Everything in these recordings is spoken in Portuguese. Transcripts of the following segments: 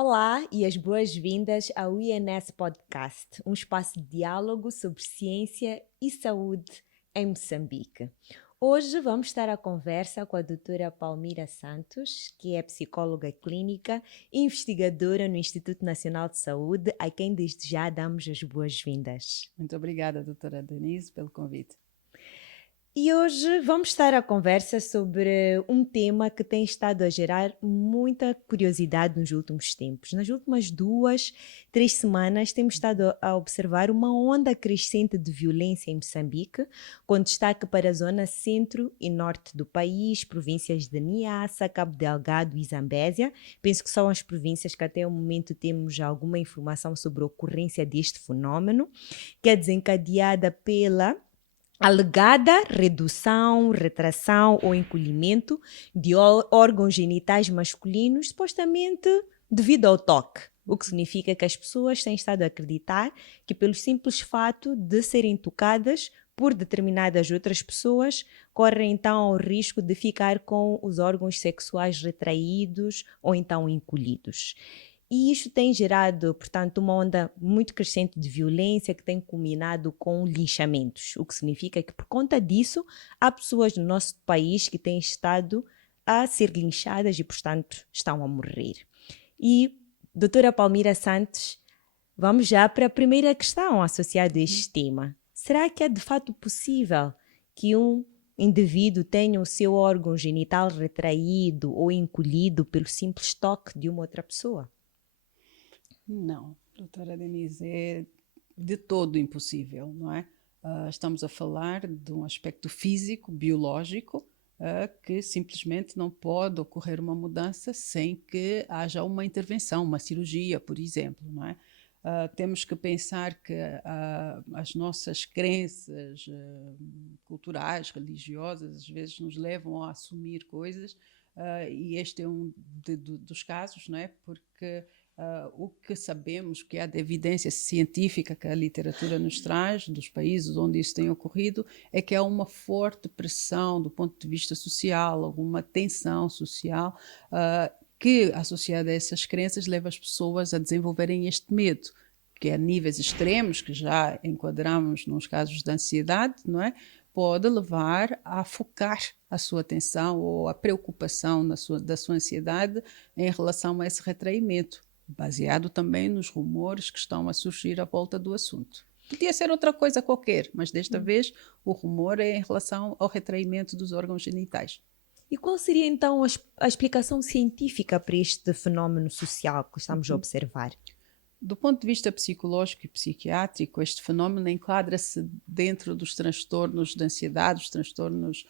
Olá e as boas-vindas ao INS Podcast, um espaço de diálogo sobre ciência e saúde em Moçambique. Hoje vamos estar à conversa com a doutora Palmira Santos, que é psicóloga clínica e investigadora no Instituto Nacional de Saúde, a quem desde já damos as boas-vindas. Muito obrigada, doutora Denise, pelo convite. E hoje vamos estar à conversa sobre um tema que tem estado a gerar muita curiosidade nos últimos tempos. Nas últimas 2, 3 semanas temos estado a observar uma onda crescente de violência em Moçambique, com destaque para a zona centro e norte do país, províncias de Niassa, Cabo Delgado e Zambésia. Penso que são as províncias que até o momento temos alguma informação sobre a ocorrência deste fenómeno, que é desencadeada pela alegada redução, retração ou encolhimento de órgãos genitais masculinos, supostamente devido ao toque. O que significa que as pessoas têm estado a acreditar que, pelo simples fato de serem tocadas por determinadas outras pessoas, correm então o risco de ficar com os órgãos sexuais retraídos ou então encolhidos. E isto tem gerado, portanto, uma onda muito crescente de violência que tem culminado com linchamentos, o que significa que, por conta disso, há pessoas no nosso país que têm estado a ser linchadas e, portanto, estão a morrer. E, doutora Palmira Santos, vamos já para a primeira questão associada a este tema. Será que é de fato possível que um indivíduo tenha o seu órgão genital retraído ou encolhido pelo simples toque de uma outra pessoa? Não, doutora Denise, é de todo impossível, não é? Estamos a falar de um aspecto físico, biológico, que simplesmente não pode ocorrer uma mudança sem que haja uma intervenção, uma cirurgia, por exemplo, não é? Temos que pensar que as nossas crenças culturais, religiosas, às vezes nos levam a assumir coisas, e este é um dos casos, não é? Porque o que sabemos, que há de evidência científica que a literatura nos traz, dos países onde isso tem ocorrido, é que há uma forte pressão do ponto de vista social, alguma tensão social, que, associada a essas crenças, leva as pessoas a desenvolverem este medo, que é a níveis extremos, que já enquadramos nos casos de ansiedade, não é? Pode levar a focar a sua atenção ou a preocupação da sua ansiedade em relação a esse retraimento, baseado também nos rumores que estão a surgir à volta do assunto. Podia ser outra coisa qualquer, mas desta vez o rumor é em relação ao retraimento dos órgãos genitais. E qual seria então a explicação científica para este fenómeno social que estamos a observar? Do ponto de vista psicológico e psiquiátrico, este fenómeno enquadra-se dentro dos transtornos de ansiedade, os transtornos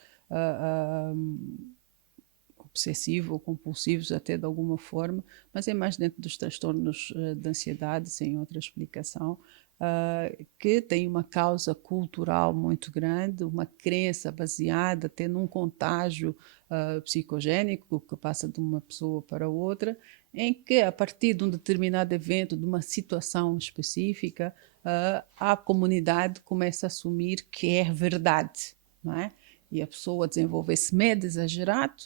obsessivo ou compulsivos até de alguma forma, mas é mais dentro dos transtornos de ansiedade, sem outra explicação, que tem uma causa cultural muito grande, uma crença baseada até num contágio psicogénico que passa de uma pessoa para outra, em que a partir de um determinado evento, de uma situação específica, a comunidade começa a assumir que é verdade, não é? E a pessoa desenvolve esse medo exagerado,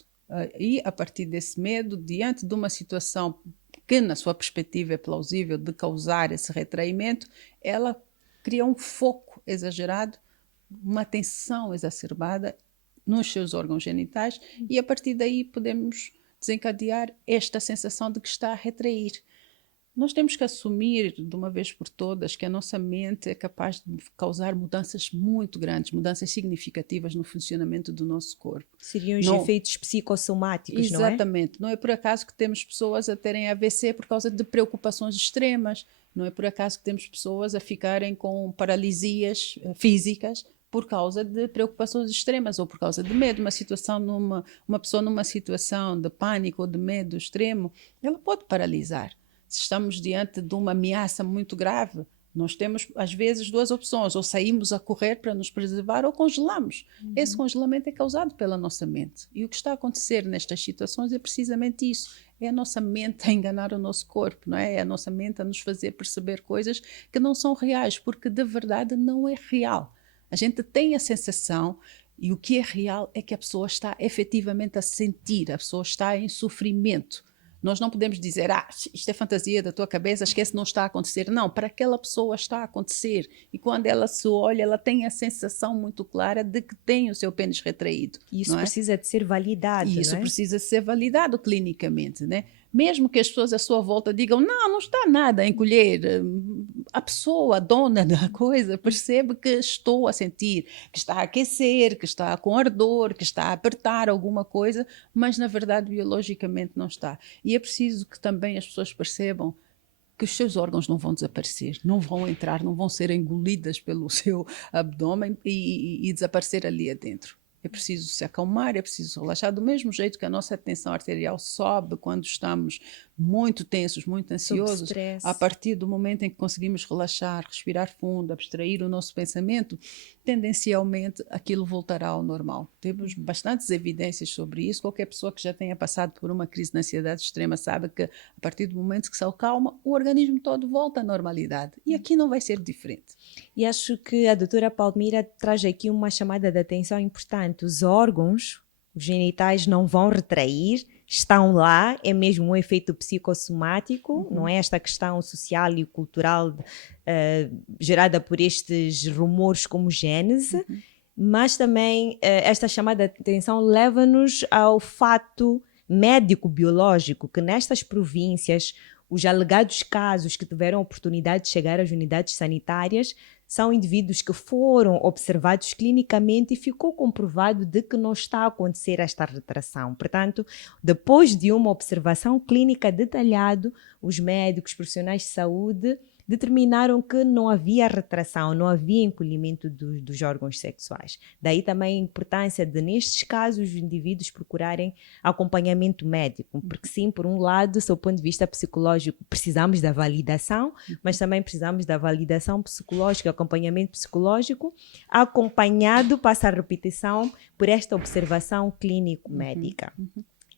e a partir desse medo, diante de uma situação que na sua perspectiva é plausível de causar esse retraimento, ela cria um foco exagerado, uma tensão exacerbada nos seus órgãos genitais, e a partir daí podemos desencadear esta sensação de que está a retrair. Nós temos que assumir de uma vez por todas que a nossa mente é capaz de causar mudanças muito grandes, mudanças significativas no funcionamento do nosso corpo. Seriam os Não, efeitos psicossomáticos, não é? exatamente. Não é por acaso que temos pessoas a terem AVC por causa de preocupações extremas. Não é por acaso que temos pessoas a ficarem com paralisias físicas por causa de preocupações extremas ou por causa de medo. Uma pessoa numa situação de pânico ou de medo extremo, ela pode paralisar. Se estamos diante de uma ameaça muito grave, nós temos, às vezes, duas opções: ou saímos a correr para nos preservar ou congelamos. Esse congelamento é causado pela nossa mente. E o que está a acontecer nestas situações é precisamente isso. É a nossa mente a enganar o nosso corpo, não é? É a nossa mente a nos fazer perceber coisas que não são reais, porque de verdade não é real. A gente tem a sensação, e o que é real é que a pessoa está efetivamente a sentir, a pessoa está em sofrimento. Nós não podemos dizer, isto é fantasia da tua cabeça, esquece, não está a acontecer. Não, para aquela pessoa está a acontecer. E quando ela se olha, ela tem a sensação muito clara de que tem o seu pênis retraído. E isso não é? precisa de ser validado, E isso não é? precisa ser validado clinicamente, né? Mesmo que as pessoas à sua volta digam, não está nada a encolher, a pessoa, a dona da coisa, percebe que estou a sentir, que está a aquecer, que está com ardor, que está a apertar alguma coisa, mas na verdade biologicamente não está. E é preciso que também as pessoas percebam que os seus órgãos não vão desaparecer, não vão entrar, não vão ser engolidas pelo seu abdômen e desaparecer ali adentro. É preciso se acalmar, é preciso relaxar, do mesmo jeito que a nossa tensão arterial sobe quando estamos muito tensos, muito Sob ansiosos. stress. A partir do momento em que conseguimos relaxar, respirar fundo, abstrair o nosso pensamento, tendencialmente aquilo voltará ao normal. Temos bastantes evidências sobre isso. Qualquer pessoa que já tenha passado por uma crise de ansiedade extrema sabe que a partir do momento que se acalma, o organismo todo volta à normalidade. E aqui não vai ser diferente. E acho que a doutora Palmira traz aqui uma chamada de atenção importante. Os órgãos, os genitais não vão retrair, estão lá, é mesmo um efeito psicossomático, não é esta questão social e cultural gerada por estes rumores como gênese, mas também esta chamada de atenção leva-nos ao fato médico-biológico que nestas províncias os alegados casos que tiveram a oportunidade de chegar às unidades sanitárias são indivíduos que foram observados clinicamente e ficou comprovado de que não está a acontecer esta retração. Portanto, depois de uma observação clínica detalhada, os médicos, profissionais de saúde determinaram que não havia retração, não havia encolhimento dos órgãos sexuais. Daí também a importância de, nestes casos, os indivíduos procurarem acompanhamento médico, porque sim, por um lado, do ponto de vista psicológico, precisamos da validação, mas também precisamos da validação psicológica, acompanhamento psicológico, acompanhado, passa a repetição, por esta observação clínico-médica.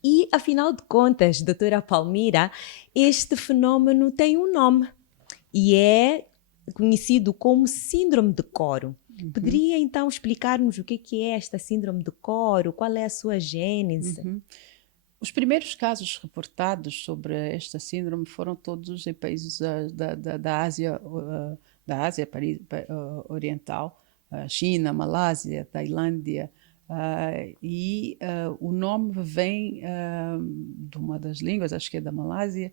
E, afinal de contas, doutora Palmira, este fenômeno tem um nome, e é conhecido como síndrome de Coro. Poderia então explicar-nos o que é esta síndrome de Coro? Qual é a sua gênese? Os primeiros casos reportados sobre esta síndrome foram todos em países da Ásia, Oriental, China, Malásia, Tailândia, e o nome vem de uma das línguas, acho que é da Malásia,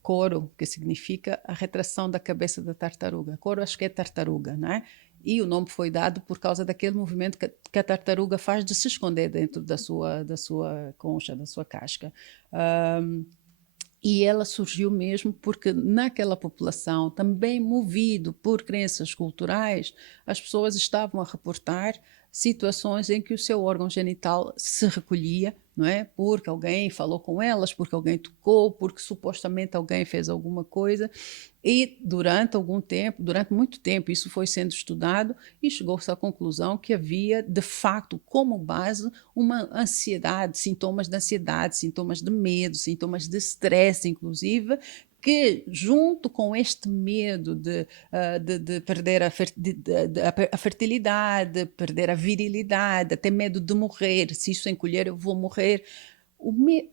coro, que significa a retração da cabeça da tartaruga. Coro acho que é tartaruga, não é? E o nome foi dado por causa daquele movimento que a tartaruga faz de se esconder dentro da sua concha, da sua casca. E ela surgiu mesmo porque naquela população, também movido por crenças culturais, as pessoas estavam a reportar situações em que o seu órgão genital se recolhia, não é? Porque alguém falou com elas, porque alguém tocou, porque supostamente alguém fez alguma coisa. E durante algum tempo, durante muito tempo, isso foi sendo estudado e chegou-se à conclusão que havia, de facto, como base, uma ansiedade, sintomas de ansiedade, sintomas de medo, sintomas de stress, inclusive, que junto com este medo de perder a fertilidade, perder a virilidade, até medo de morrer, se isso encolher eu vou morrer,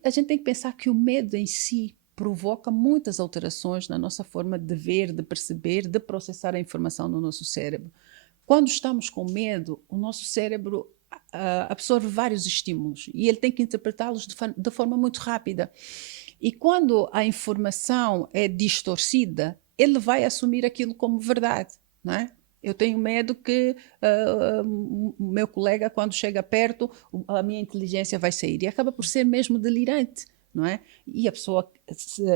a gente tem que pensar que o medo em si provoca muitas alterações na nossa forma de ver, de perceber, de processar a informação no nosso cérebro. Quando estamos com medo, o nosso cérebro absorve vários estímulos e ele tem que interpretá-los de forma muito rápida. E quando a informação é distorcida, ele vai assumir aquilo como verdade, não é? Eu tenho medo que o meu colega, quando chega perto, a minha inteligência vai sair. E acaba por ser mesmo delirante, não é? E a pessoa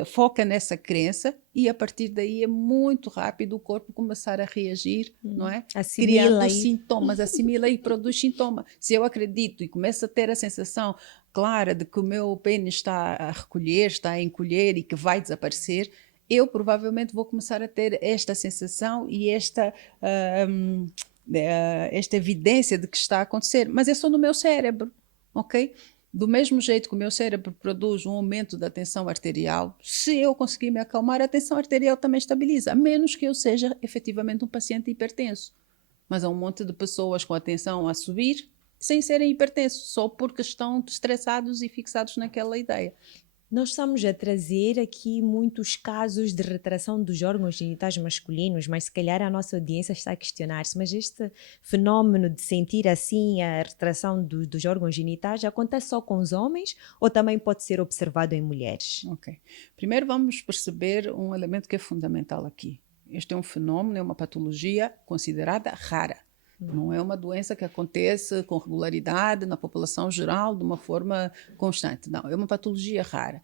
foca nessa crença e a partir daí é muito rápido o corpo começar a reagir, não é? Criando sintomas, assimila e produz sintoma. Se eu acredito e começo a ter a sensação clara de que o meu pênis está a recolher, está a encolher e que vai desaparecer, eu provavelmente vou começar a ter esta sensação e esta evidência de que está a acontecer. Mas é só no meu cérebro, ok? Do mesmo jeito que o meu cérebro produz um aumento da tensão arterial, se eu conseguir me acalmar, a tensão arterial também estabiliza, a menos que eu seja efetivamente um paciente hipertenso. Mas há um monte de pessoas com a tensão a subir sem serem hipertensos, só porque estão estressados e fixados naquela ideia. Nós estamos a trazer aqui muitos casos de retração dos órgãos genitais masculinos, mas se calhar a nossa audiência está a questionar-se, mas este fenómeno de sentir assim a retração dos órgãos genitais acontece só com os homens ou também pode ser observado em mulheres? Ok. Primeiro vamos perceber um elemento que é fundamental aqui. Este é um fenómeno, é uma patologia considerada rara. Não é uma doença que acontece com regularidade na população geral, de uma forma constante. Não, é uma patologia rara.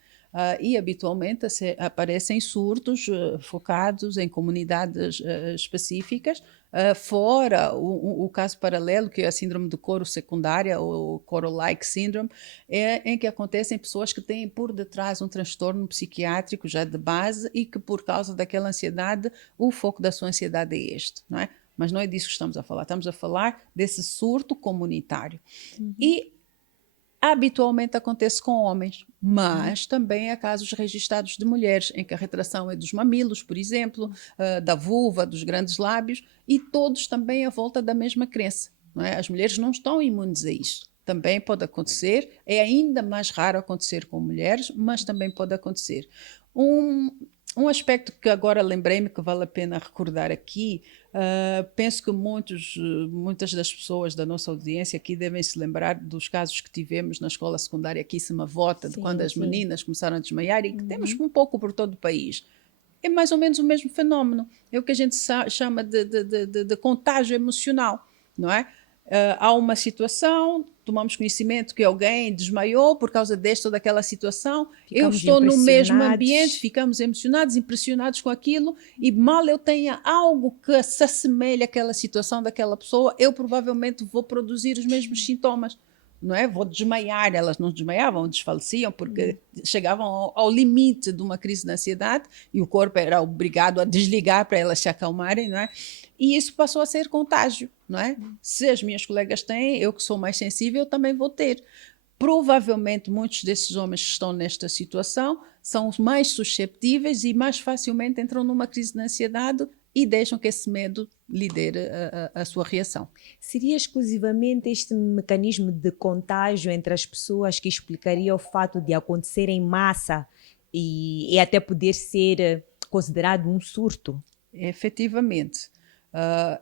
E habitualmente aparecem surtos focados em comunidades específicas, fora o caso paralelo, que é a síndrome do coro secundária, ou coro-like syndrome, em que acontecem pessoas que têm por detrás um transtorno psiquiátrico já de base e que, por causa daquela ansiedade, o foco da sua ansiedade é este, não é? Mas não é disso que estamos a falar. Estamos a falar desse surto comunitário. E habitualmente acontece com homens, mas também há casos registrados de mulheres, em que a retração é dos mamilos, por exemplo, da vulva, dos grandes lábios, e todos também à volta da mesma crença. Não é? As mulheres não estão imunes a isso. Também pode acontecer, é ainda mais raro acontecer com mulheres, mas também pode acontecer. Um aspecto que agora lembrei-me que vale a pena recordar aqui, penso que muitas das pessoas da nossa audiência aqui devem se lembrar dos casos que tivemos na escola secundária aqui em Samavota, de quando as meninas começaram a desmaiar e que temos um pouco por todo o país. É mais ou menos o mesmo fenómeno. É o que a gente chama de contágio emocional, não é? Há uma situação, tomamos conhecimento que alguém desmaiou por causa desta ou daquela situação, eu estou no mesmo ambiente, ficamos emocionados, impressionados com aquilo, e mal eu tenha algo que se assemelhe àquela situação daquela pessoa, eu provavelmente vou produzir os mesmos sintomas. Não é? Vou desmaiar. Elas não desmaiavam, desfaleciam, porque chegavam ao limite de uma crise de ansiedade e o corpo era obrigado a desligar para elas se acalmarem, não é? E isso passou a ser contágio, não é? Se as minhas colegas têm, eu que sou mais sensível também vou ter. Provavelmente muitos desses homens que estão nesta situação são os mais susceptíveis e mais facilmente entram numa crise de ansiedade e deixam que esse medo lidere a sua reação. Seria exclusivamente este mecanismo de contágio entre as pessoas que explicaria o fato de acontecer em massa e até poder ser considerado um surto? Efetivamente.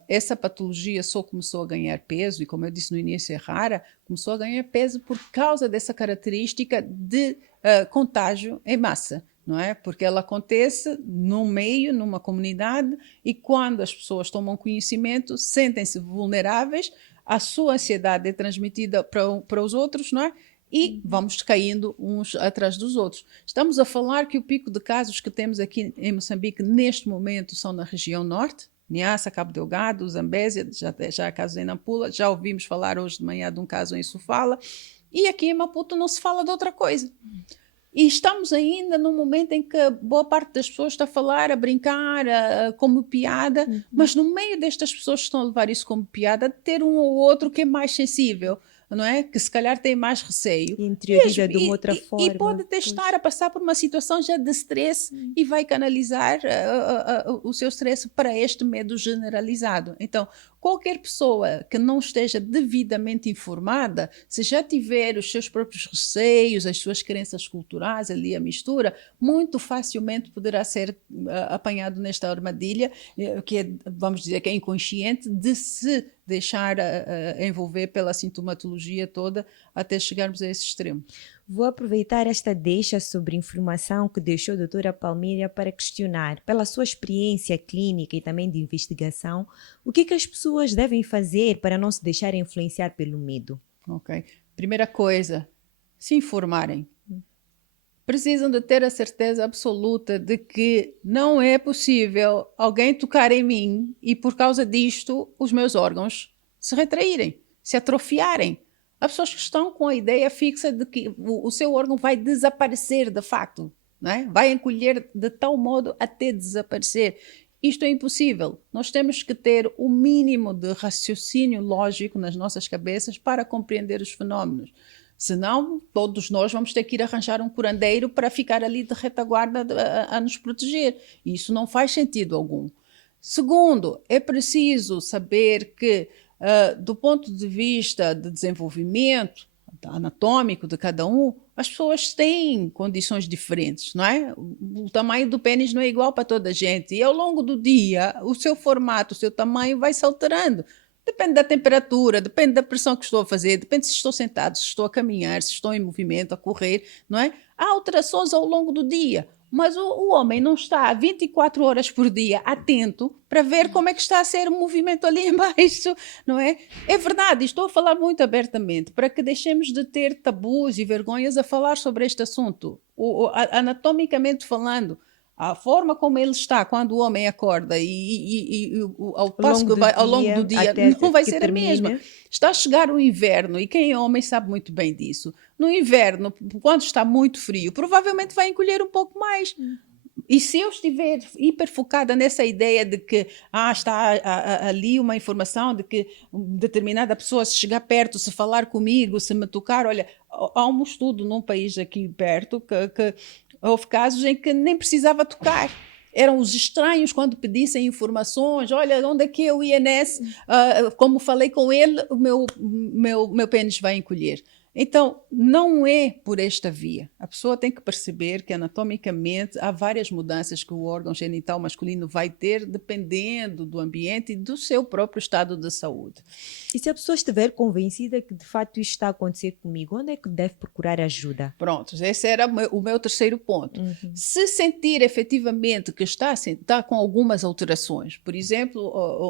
Essa patologia só começou a ganhar peso, e como eu disse no início é rara, começou a ganhar peso por causa dessa característica de contágio em massa. Não é? Porque ela acontece num meio, numa comunidade, e quando as pessoas tomam conhecimento, sentem-se vulneráveis, a sua ansiedade é transmitida para os outros, não é? E vamos caindo uns atrás dos outros. Estamos a falar que o pico de casos que temos aqui em Moçambique neste momento são na região norte, Niassa, Cabo Delgado, Zambésia, já há casos em Nampula, já ouvimos falar hoje de manhã de um caso em Sofala, e aqui em Maputo não se fala de outra coisa. E estamos ainda num momento em que boa parte das pessoas está a falar, a brincar, como piada, mas no meio destas pessoas que estão a levar isso como piada, ter um ou outro que é mais sensível, não é? Que se calhar tem mais receio. E interioriza de uma outra forma. E pode estar a passar por uma situação já de stress e vai canalizar o seu stress para este medo generalizado. Então, qualquer pessoa que não esteja devidamente informada, se já tiver os seus próprios receios, as suas crenças culturais, ali a mistura, muito facilmente poderá ser apanhado nesta armadilha, que é, vamos dizer, que é inconsciente, de se deixar envolver pela sintomatologia toda até chegarmos a esse extremo. Vou aproveitar esta deixa sobre informação que deixou a doutora Palmíria para questionar, pela sua experiência clínica e também de investigação, o que as pessoas devem fazer para não se deixarem influenciar pelo medo? Ok. Primeira coisa, se informarem. Precisam de ter a certeza absoluta de que não é possível alguém tocar em mim e, por causa disto, os meus órgãos se retraírem, se atrofiarem. Há pessoas que estão com a ideia fixa de que o seu órgão vai desaparecer de facto, não é? Vai encolher de tal modo até desaparecer. Isto é impossível. Nós temos que ter o mínimo de raciocínio lógico nas nossas cabeças para compreender os fenómenos. Senão, todos nós vamos ter que ir arranjar um curandeiro para ficar ali de retaguarda a nos proteger. E isso não faz sentido algum. Segundo, é preciso saber que, do ponto de vista de desenvolvimento, anatômico de cada um, as pessoas têm condições diferentes, não é? O tamanho do pênis não é igual para toda a gente. E ao longo do dia, o seu formato, o seu tamanho vai se alterando. Depende da temperatura, depende da pressão que estou a fazer, depende se estou sentado, se estou a caminhar, se estou em movimento, a correr, não é? Há alterações ao longo do dia. Mas o homem não está 24 horas por dia atento para ver como é que está a ser o movimento ali embaixo, não é? É verdade, estou a falar muito abertamente para que deixemos de ter tabus e vergonhas a falar sobre este assunto. Anatomicamente falando, a forma como ele está quando o homem acorda ao passo que vai ao longo do dia não vai ser a mesma. Está a chegar o inverno e quem é homem sabe muito bem disso. No inverno, quando está muito frio, provavelmente vai encolher um pouco mais. E se eu estiver hiperfocada nessa ideia de que está ali uma informação de que determinada pessoa, se chegar perto, se falar comigo, se me tocar, olha, há um estudo num país aqui perto que houve casos em que nem precisava tocar. Eram os estranhos quando pedissem informações. Olha, onde é que é o INS? Como falei com ele, o meu pênis vai encolher. Então, não é por esta via. A pessoa tem que perceber que anatomicamente há várias mudanças que o órgão genital masculino vai ter dependendo do ambiente e do seu próprio estado de saúde. E se a pessoa estiver convencida que de fato isto está a acontecer comigo, onde é que deve procurar ajuda? Pronto, esse era o meu terceiro ponto. Se sentir efetivamente que está com algumas alterações, por exemplo,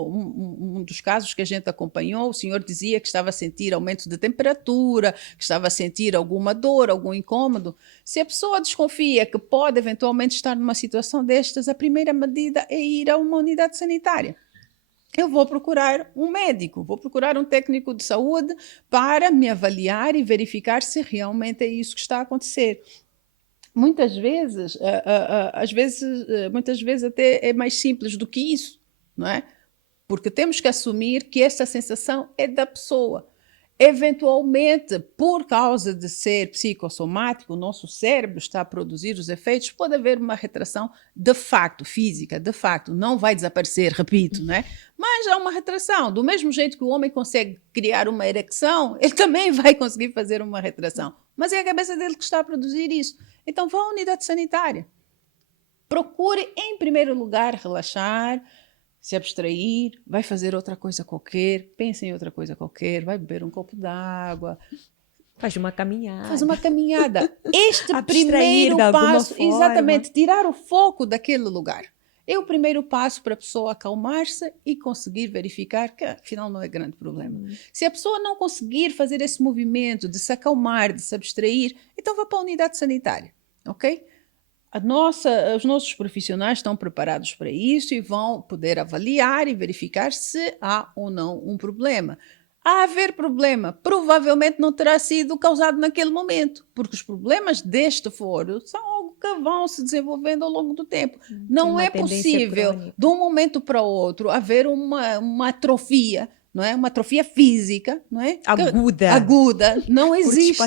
um dos casos que a gente acompanhou, o senhor dizia que estava a sentir aumento de temperatura, que estava a sentir alguma dor, algum incômodo. Se a pessoa desconfia que pode eventualmente estar numa situação destas, a primeira medida é ir a uma unidade sanitária. Eu vou procurar um médico, vou procurar um técnico de saúde para me avaliar e verificar se realmente é isso que está a acontecer. Muitas vezes até é mais simples do que isso, não é? Porque temos que assumir que essa sensação é da pessoa. Eventualmente, por causa de ser psicossomático, o nosso cérebro está a produzir os efeitos, pode haver uma retração de facto, física, de facto, não vai desaparecer, repito, né? Mas há uma retração. Do mesmo jeito que o homem consegue criar uma ereção, ele também vai conseguir fazer uma retração. Mas é a cabeça dele que está a produzir isso. Então vá à unidade sanitária. Procure, em primeiro lugar, relaxar, se abstrair, vai fazer outra coisa qualquer, pense em outra coisa qualquer, vai beber um copo d'água. Faz uma caminhada. Faz uma caminhada. Este primeiro passo, exatamente, tirar o foco daquele lugar. É o primeiro passo para a pessoa acalmar-se e conseguir verificar que, afinal, não é grande problema. Se a pessoa não conseguir fazer esse movimento de se acalmar, de se abstrair, então vá para a unidade sanitária, ok? Os nossos profissionais estão preparados para isso e vão poder avaliar e verificar se há ou não um problema. A haver problema, provavelmente não terá sido causado naquele momento, porque os problemas deste foro são algo que vão se desenvolvendo ao longo do tempo. Não é possível, crônica, de um momento para o outro, haver uma atrofia, não é? Uma atrofia física, não é? Aguda, não existe.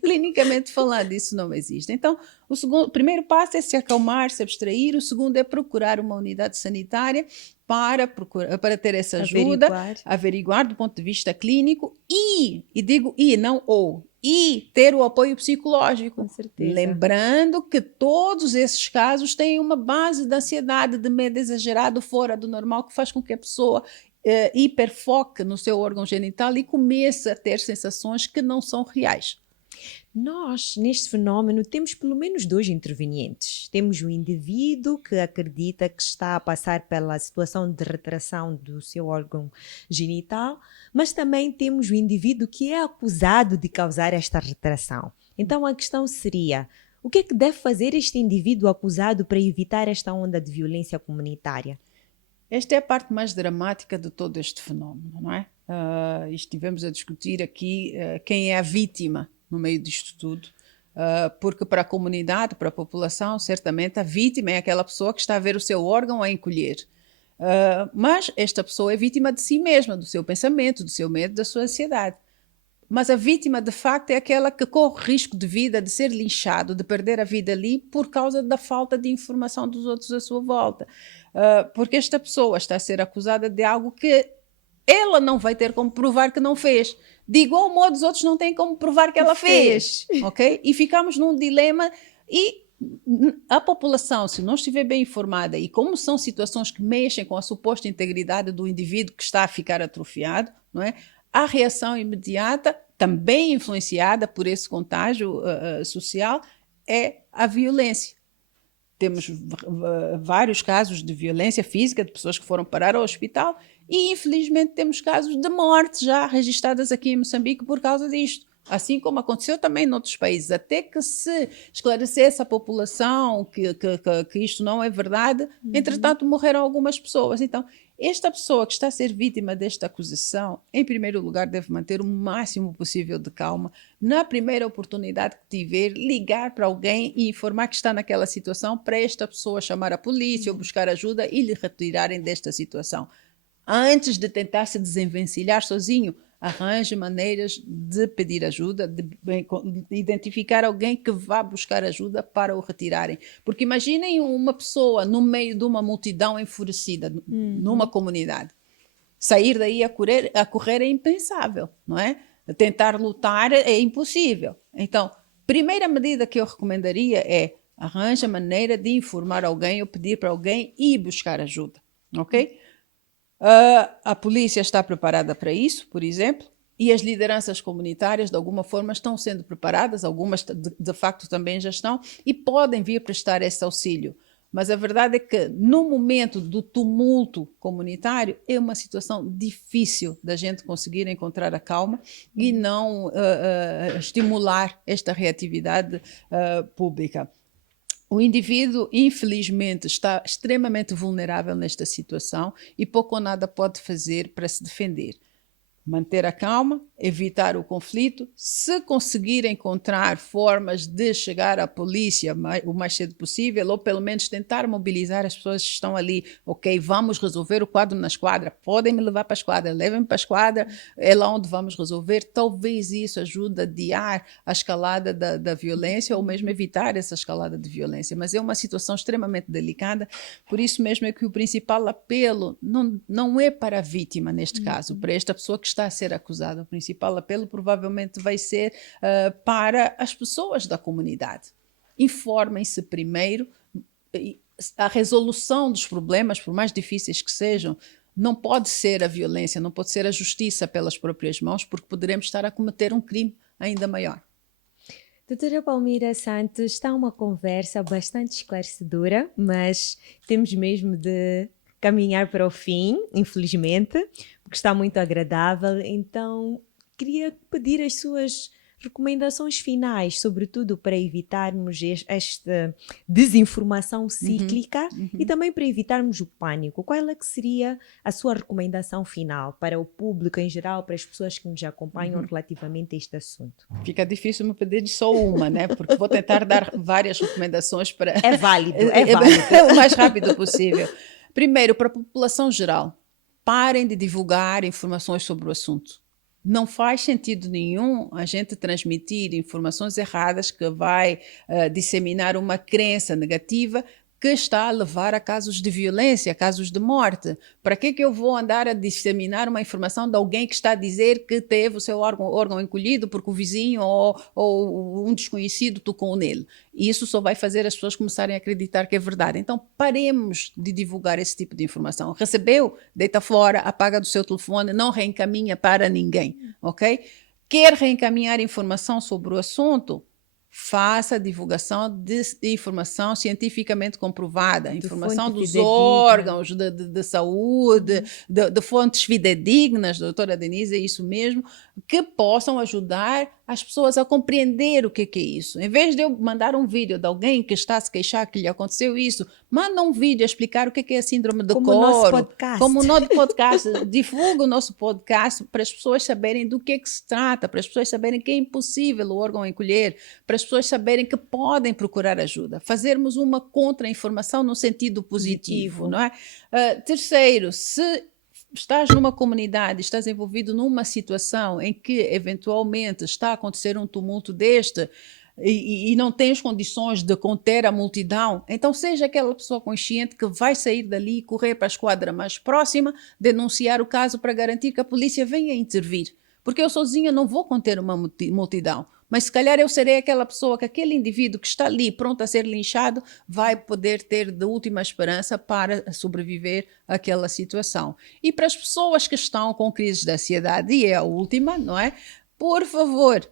Clinicamente falando, isso não existe. Então, o primeiro passo é se acalmar, se abstrair. O segundo é procurar uma unidade sanitária para ter essa ajuda, averiguar do ponto de vista clínico e ter o apoio psicológico. Com certeza. Lembrando que todos esses casos têm uma base de ansiedade, de medo exagerado fora do normal, que faz com que a pessoa hiperfoque no seu órgão genital e comece a ter sensações que não são reais. Nós, neste fenómeno, temos pelo menos dois intervenientes. Temos o indivíduo que acredita que está a passar pela situação de retração do seu órgão genital, mas também temos o indivíduo que é acusado de causar esta retração. Então a questão seria, o que é que deve fazer este indivíduo acusado para evitar esta onda de violência comunitária? Esta é a parte mais dramática de todo este fenómeno, não é? Estivemos a discutir aqui quem é a vítima no meio disto tudo, porque para a comunidade, para a população, certamente a vítima é aquela pessoa que está a ver o seu órgão a encolher. Mas esta pessoa é vítima de si mesma, do seu pensamento, do seu medo, da sua ansiedade. Mas a vítima, de facto, é aquela que corre risco de vida, de ser linchado, de perder a vida ali por causa da falta de informação dos outros à sua volta. Porque esta pessoa está a ser acusada de algo que ela não vai ter como provar que não fez. De igual modo, os outros não têm como provar que ela fez, ok? E ficamos num dilema e a população, se não estiver bem informada e como são situações que mexem com a suposta integridade do indivíduo que está a ficar atrofiado, não é? A reação imediata, também influenciada por esse contágio social, é a violência. Temos vários casos de violência física, de pessoas que foram parar ao hospital, e infelizmente temos casos de morte já registradas aqui em Moçambique por causa disto. Assim como aconteceu também noutros países. Até que se esclarecesse a população que isto não é verdade, entretanto morreram algumas pessoas. Então, esta pessoa que está a ser vítima desta acusação, em primeiro lugar, deve manter o máximo possível de calma. Na primeira oportunidade que tiver, ligar para alguém e informar que está naquela situação para esta pessoa chamar a polícia ou buscar ajuda e lhe retirarem desta situação. Antes de tentar se desenvencilhar sozinho, arranje maneiras de pedir ajuda, de identificar alguém que vá buscar ajuda para o retirarem. Porque imaginem uma pessoa no meio de uma multidão enfurecida, numa comunidade. Sair daí a correr é impensável, não é? Tentar lutar é impossível. Então, primeira medida que eu recomendaria é arranje a maneira de informar alguém ou pedir para alguém ir buscar ajuda, ok? A polícia está preparada para isso, por exemplo, e as lideranças comunitárias, de alguma forma, estão sendo preparadas, algumas de facto também já estão, e podem vir prestar esse auxílio. Mas a verdade é que, no momento do tumulto comunitário, é uma situação difícil da gente conseguir encontrar a calma e não estimular esta reatividade pública. O indivíduo, infelizmente, está extremamente vulnerável nesta situação e pouco ou nada pode fazer para se defender. Manter a calma, evitar o conflito, se conseguir encontrar formas de chegar à polícia o mais cedo possível, ou pelo menos tentar mobilizar as pessoas que estão ali. Ok, vamos resolver o quadro na esquadra, podem me levar para a esquadra, levem-me para a esquadra, é lá onde vamos resolver. Talvez isso ajude a adiar a escalada da violência ou mesmo evitar essa escalada de violência, mas é uma situação extremamente delicada, por isso mesmo é que o principal apelo não é para a vítima neste caso, para esta pessoa que está a ser acusada. O principal apelo provavelmente vai ser para as pessoas da comunidade. Informem-se primeiro. A resolução dos problemas, por mais difíceis que sejam, não pode ser a violência, não pode ser a justiça pelas próprias mãos, porque poderemos estar a cometer um crime ainda maior. Doutora Palmira Santos, está uma conversa bastante esclarecedora, mas temos mesmo de caminhar para o fim, infelizmente, porque está muito agradável. Então, queria pedir as suas recomendações finais, sobretudo para evitarmos esta desinformação cíclica e também para evitarmos o pânico. Qual é que seria a sua recomendação final para o público em geral, para as pessoas que nos acompanham relativamente a este assunto? Fica difícil me pedir de só uma, né? Porque vou tentar dar várias recomendações para... É válido, é válido. o mais rápido possível. Primeiro, para a população geral, parem de divulgar informações sobre o assunto. Não faz sentido nenhum a gente transmitir informações erradas que vai disseminar uma crença negativa que está a levar a casos de violência, a casos de morte. Para que eu vou andar a disseminar uma informação de alguém que está a dizer que teve o seu órgão encolhido porque o vizinho ou um desconhecido tocou nele? E isso só vai fazer as pessoas começarem a acreditar que é verdade. Então, paremos de divulgar esse tipo de informação. Recebeu? Deita fora, apaga do seu telefone, não reencaminha para ninguém, ok? Quer reencaminhar informação sobre o assunto? Faça a divulgação de informação cientificamente comprovada, informação dos órgãos de saúde, de fontes fidedignas, doutora Denise, é isso mesmo, que possam ajudar as pessoas a compreender o que é isso. Em vez de eu mandar um vídeo de alguém que está a se queixar que lhe aconteceu isso, manda um vídeo a explicar o que é a síndrome de Como o nosso podcast. Como o nosso podcast. Divulga o nosso podcast para as pessoas saberem do que se trata, para as pessoas saberem que é impossível o órgão encolher, para as pessoas saberem que podem procurar ajuda. Fazermos uma contra-informação no sentido positivo, não é? Terceiro, se estás numa comunidade, estás envolvido numa situação em que eventualmente está a acontecer um tumulto deste e não tens condições de conter a multidão, então seja aquela pessoa consciente que vai sair dali e correr para a esquadra mais próxima, denunciar o caso para garantir que a polícia venha intervir. porque eu sozinha não vou conter uma multidão. Mas se calhar eu serei aquela pessoa que aquele indivíduo que está ali pronto a ser linchado vai poder ter de última esperança para sobreviver àquela situação. E para as pessoas que estão com crises de ansiedade, e é a última, não é? Por favor,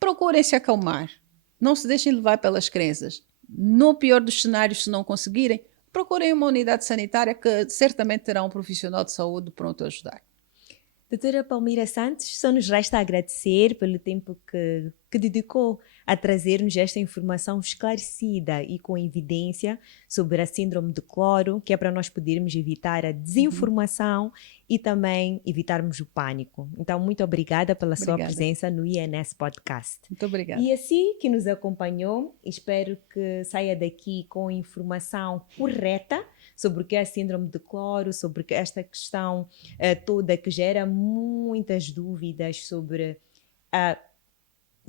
procurem se acalmar. Não se deixem levar pelas crenças. No pior dos cenários, se não conseguirem, procurem uma unidade sanitária que certamente terá um profissional de saúde pronto a ajudar. Doutora Palmira Santos, só nos resta agradecer pelo tempo que dedicou a trazer-nos esta informação esclarecida e com evidência sobre a síndrome de cloro, que é para nós podermos evitar a desinformação e também evitarmos o pânico. Então, muito obrigada pela sua presença no INS Podcast. Muito obrigada. E assim que nos acompanhou, espero que saia daqui com informação correta sobre o que é a síndrome de cloro, sobre esta questão toda que gera muitas dúvidas sobre a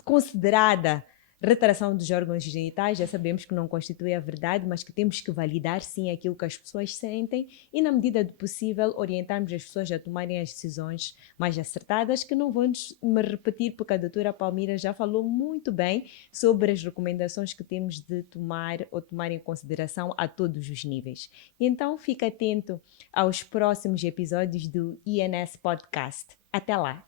considerada retração dos órgãos genitais. Já sabemos que não constitui a verdade, mas que temos que validar sim aquilo que as pessoas sentem e, na medida do possível, orientarmos as pessoas a tomarem as decisões mais acertadas, que não vou me repetir, porque a doutora Palmira já falou muito bem sobre as recomendações que temos de tomar ou tomar em consideração a todos os níveis. E então, fique atento aos próximos episódios do INS Podcast. Até lá!